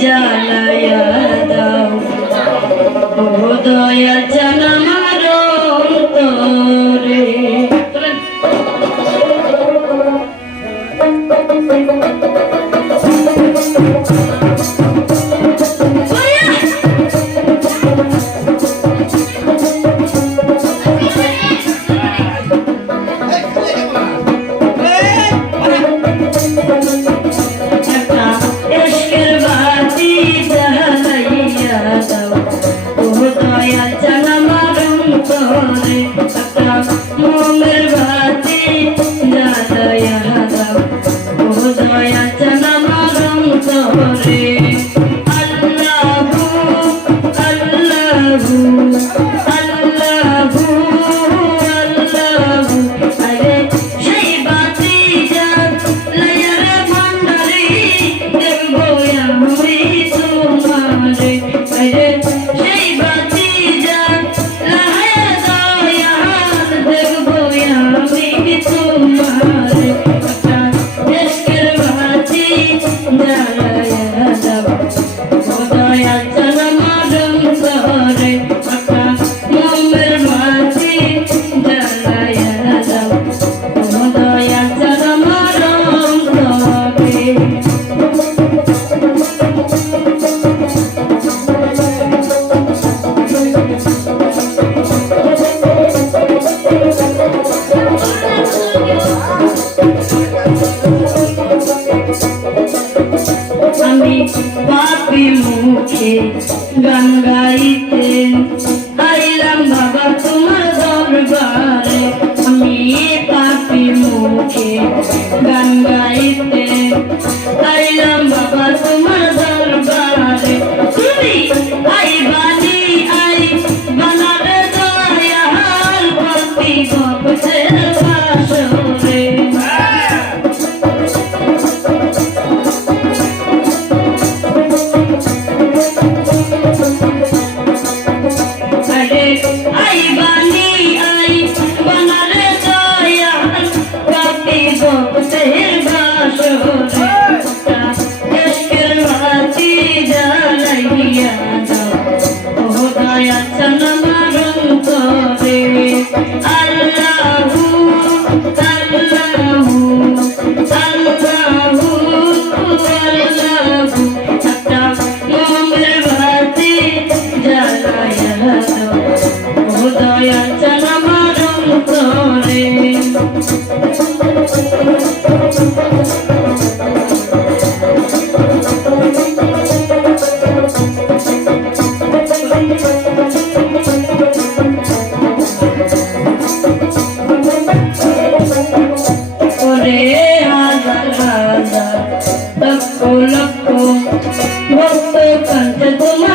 জ্বালায়া দাও। ও মুখে গান পাপি গপছের Yeah.